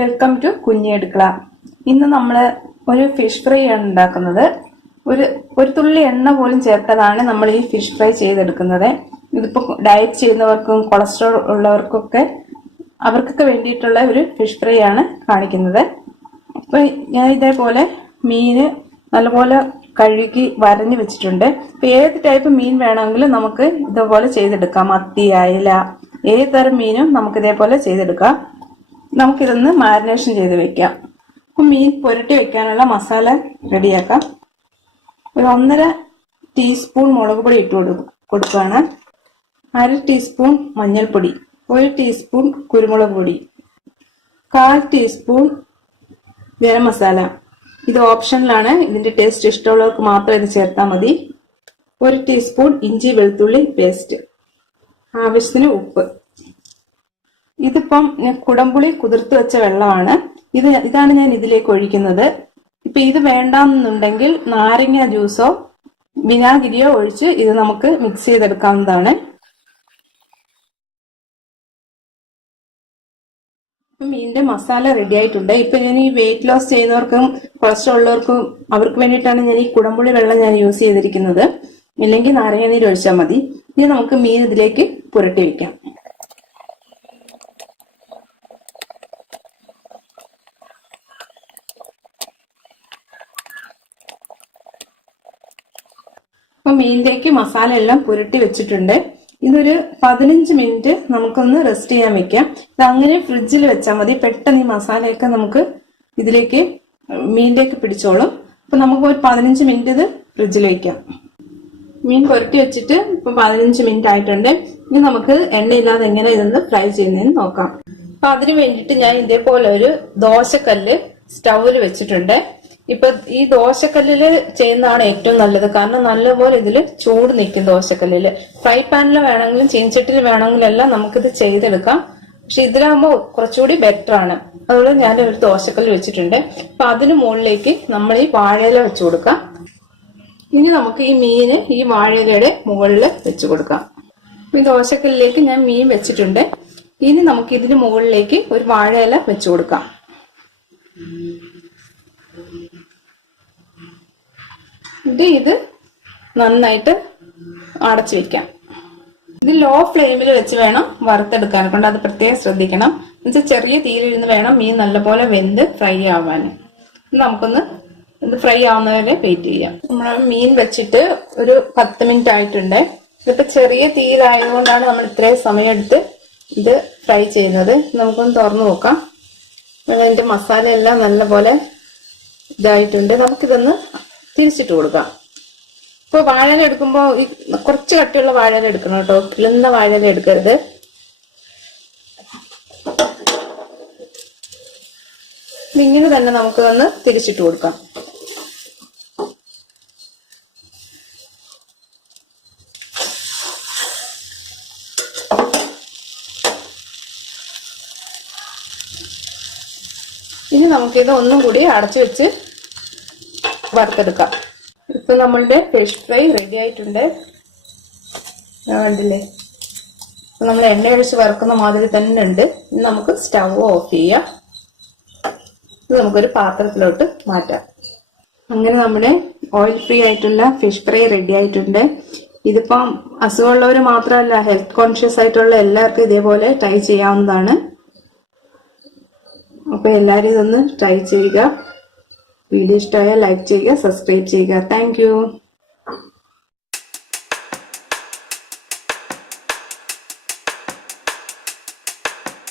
Welcome to കുഞ്ഞിയടുക്കള. ഇന്ന് നമ്മൾ ഒരു ഫിഷ് ഫ്രൈ ആണ് ഉണ്ടാക്കുന്നത്. ഒരു തുള്ളി എണ്ണ പോലും ചേർക്കാതാണ് നമ്മൾ ഈ ഫിഷ് ഫ്രൈ ചെയ്തെടുക്കുന്നത്. ഇതിപ്പോൾ ഡയറ്റ് ചെയ്യുന്നവർക്കും കൊളസ്ട്രോൾ ഉള്ളവർക്കൊക്കെ അവർക്കൊക്കെ വേണ്ടിയിട്ടുള്ള ഒരു ഫിഷ് ഫ്രൈ ആണ് കാണിക്കുന്നത്. അപ്പോൾ ഞാൻ ഇതേപോലെ മീന് നല്ലപോലെ കഴുകി വരഞ്ഞു വെച്ചിട്ടുണ്ട്. ഇപ്പം ഏത് ടൈപ്പ് മീൻ വേണമെങ്കിലും നമുക്ക് ഇതേപോലെ ചെയ്തെടുക്കാം. മത്തി, അയല, ഏത് തരം മീനും നമുക്ക് ഇതേപോലെ ചെയ്തെടുക്കാം. നമുക്കിതൊന്ന് മാരിനേഷൻ ചെയ്ത് വെക്കാം. അപ്പം മീൻ പുരട്ടി വെക്കാനുള്ള മസാല റെഡിയാക്കാം. ഒരു 1.5 ടീസ്പൂൺ മുളക് പൊടി ഇട്ട് കൊടുക്കുകയാണ്. 1/2 ടീസ്പൂൺ മഞ്ഞൾപ്പൊടി, 1 ടീസ്പൂൺ കുരുമുളക് പൊടി, 1/4 ടീസ്പൂൺ ഗരം മസാല. ഇത് ഓപ്ഷനിലാണ്. ഇതിന്റെ ടേസ്റ്റ് ഇഷ്ടമുള്ളവർക്ക് മാത്രം ഇത് ചേർത്താൽ മതി. 1 ടീസ്പൂൺ ഇഞ്ചി വെളുത്തുള്ളി പേസ്റ്റ്, ആവശ്യത്തിന് ഉപ്പ്. ഇതിപ്പം കുടംപുളി കുതിർത്ത് വെച്ച വെള്ളമാണ്. ഇതാണ് ഞാൻ ഇതിലേക്ക് ഒഴിക്കുന്നത്. ഇപ്പൊ ഇത് വേണ്ടാന്നുണ്ടെങ്കിൽ നാരങ്ങ ജ്യൂസോ വിനാഗിരിയോ ഒഴിച്ച് ഇത് നമുക്ക് മിക്സ് ചെയ്തെടുക്കാവുന്നതാണ്. മീനിന്റെ മസാല റെഡി ആയിട്ടുണ്ട്. ഇപ്പൊ ഞാൻ ഈ വെയിറ്റ് ലോസ് ചെയ്യുന്നവർക്കും കൊളസ്ട്രോൾ ഉള്ളവർക്കും അവർക്ക് വേണ്ടിയിട്ടാണ് ഞാൻ ഈ കുടംപുളി വെള്ളം ഞാൻ യൂസ് ചെയ്തിരിക്കുന്നത്. ഇല്ലെങ്കിൽ നാരങ്ങ നീര് ഒഴിച്ചാൽ മതി. ഇനി നമുക്ക് മീൻ ഇതിലേക്ക് പുരട്ടി വെക്കാം. അപ്പൊ മീനിലേക്ക് മസാല എല്ലാം പുരട്ടി വെച്ചിട്ടുണ്ട്. ഇതൊരു 15 മിനിറ്റ് നമുക്കൊന്ന് റെസ്റ്റ് ചെയ്യാൻ വെക്കാം. ഇത് അങ്ങനെ ഫ്രിഡ്ജിൽ വെച്ചാൽ മതി. പെട്ടെന്ന് ഈ മസാലയൊക്കെ നമുക്ക് ഇതിലേക്ക് മീനിലേക്ക് പിടിച്ചോളും. അപ്പൊ നമുക്ക് ഒരു 15 മിനിറ്റ് ഇത് ഫ്രിഡ്ജിൽ വെക്കാം. മീൻ പുരട്ടി വെച്ചിട്ട് ഇപ്പൊ 15 മിനിറ്റ് ആയിട്ടുണ്ട്. ഇനി നമുക്ക് എണ്ണയില്ലാതെ എങ്ങനെ ഇതൊന്ന് ഫ്രൈ ചെയ്യുന്നതെന്ന് നോക്കാം. അപ്പൊ അതിന് വേണ്ടിയിട്ട് ഞാൻ ഇതേപോലെ ഒരു ദോശക്കല്ല് സ്റ്റൗവിൽ വെച്ചിട്ടുണ്ട്. ഇപ്പൊ ഈ ദോശക്കല്ലില് ചെയ്യുന്നതാണ് ഏറ്റവും നല്ലത്. കാരണം നല്ലപോലെ ഇതിൽ ചൂട് നിൽക്കും ദോശക്കല്ലില്. ഫ്രൈ പാനിൽ വേണമെങ്കിലും ചീനച്ചട്ടിയിൽ വേണമെങ്കിലും എല്ലാം നമുക്കിത് ചെയ്തെടുക്കാം. പക്ഷെ ഇതിലാകുമ്പോൾ കുറച്ചുകൂടി ബെറ്റർ ആണ്. അതുകൊണ്ട് ഞാൻ ഒരു ദോശക്കല്ല് വെച്ചിട്ടുണ്ട്. അപ്പൊ അതിന് മുകളിലേക്ക് നമ്മൾ ഈ വാഴയില വെച്ചു കൊടുക്കാം. ഇനി നമുക്ക് ഈ മീന് ഈ വാഴയിലയുടെ മുകളിൽ വെച്ചു കൊടുക്കാം. ഈ ദോശക്കല്ലിലേക്ക് ഞാൻ മീൻ വെച്ചിട്ടുണ്ട്. ഇനി നമുക്ക് ഇതിന് മുകളിലേക്ക് ഒരു വാഴയില വെച്ചു കൊടുക്കാം. ഇത് നന്നായിട്ട് അടച്ചു വെക്കാം. ഇത് ലോ ഫ്ലെയിമിൽ വെച്ച് വേണം വറുത്തെടുക്കാൻ. കൊണ്ട് അത് പ്രത്യേകം ശ്രദ്ധിക്കണം. എന്നുവെച്ചാൽ ചെറിയ തീയിലിരുന്ന് വേണം മീൻ നല്ലപോലെ വെന്ത് ഫ്രൈ ആവാൻ. നമുക്കൊന്ന് ഇത് ഫ്രൈ ആവുന്നവരെ വെയിറ്റ് ചെയ്യാം. നമ്മൾ മീൻ വെച്ചിട്ട് ഒരു 10 മിനിറ്റ് ആയിട്ടുണ്ട്. ഇതിപ്പോ ചെറിയ തീയിലായതുകൊണ്ടാണ് നമ്മൾ ഇത്രയും സമയം എടുത്ത് ഇത് ഫ്രൈ ചെയ്യുന്നത്. നമുക്കൊന്ന് തുറന്നു നോക്കാം. അതിന്റെ മസാല എല്ലാം നല്ലപോലെ ഇതായിട്ടുണ്ട്. നമുക്കിതൊന്ന് തിരിച്ചിട്ട് കൊടുക്കാം. ഇപ്പൊ വാഴയില എടുക്കുമ്പോൾ ഈ കുറച്ച് കട്ടിയുള്ള വാഴയില എടുക്കണം കേട്ടോ. കിളുന്ന വാഴയില എടുക്കരുത്. ഇങ്ങനെ തന്നെ നമുക്ക് ഒന്ന് തിരിച്ചിട്ട് കൊടുക്കാം. ഇനി നമുക്കിത് ഒന്നും കൂടി അടച്ചു വെച്ച് വറുത്തെടുക്കാം. ഇപ്പൊ നമ്മളുടെ ഫിഷ് ഫ്രൈ റെഡി ആയിട്ടുണ്ട്. കണ്ടില്ലേ, നമ്മൾ എണ്ണ ഒഴിച്ച് വറുക്കുന്ന മാതിരി തന്നെ ഉണ്ട്. ഇനി നമുക്ക് സ്റ്റവ് ഓഫ് ചെയ്യാം. ഇത് നമുക്കൊരു പാത്രത്തിലോട്ട് മാറ്റാം. അങ്ങനെ നമ്മുടെ ഓയിൽ ഫ്രീ ആയിട്ടുള്ള ഫിഷ് ഫ്രൈ റെഡി ആയിട്ടുണ്ട്. ഇതിപ്പം അസുഖമുള്ളവർ മാത്രമല്ല, ഹെൽത്ത് കോൺഷ്യസ് ആയിട്ടുള്ള എല്ലാവർക്കും ഇതേപോലെ ട്രൈ ചെയ്യാവുന്നതാണ്. അപ്പൊ എല്ലാവരും ഇതൊന്ന് ട്രൈ ചെയ്യുക. വീഡിയോ ഇഷ്ടമായാൽ ലൈക്ക് ചെയ്യുക, സബ്സ്ക്രൈബ് ചെയ്യുക. Thank you.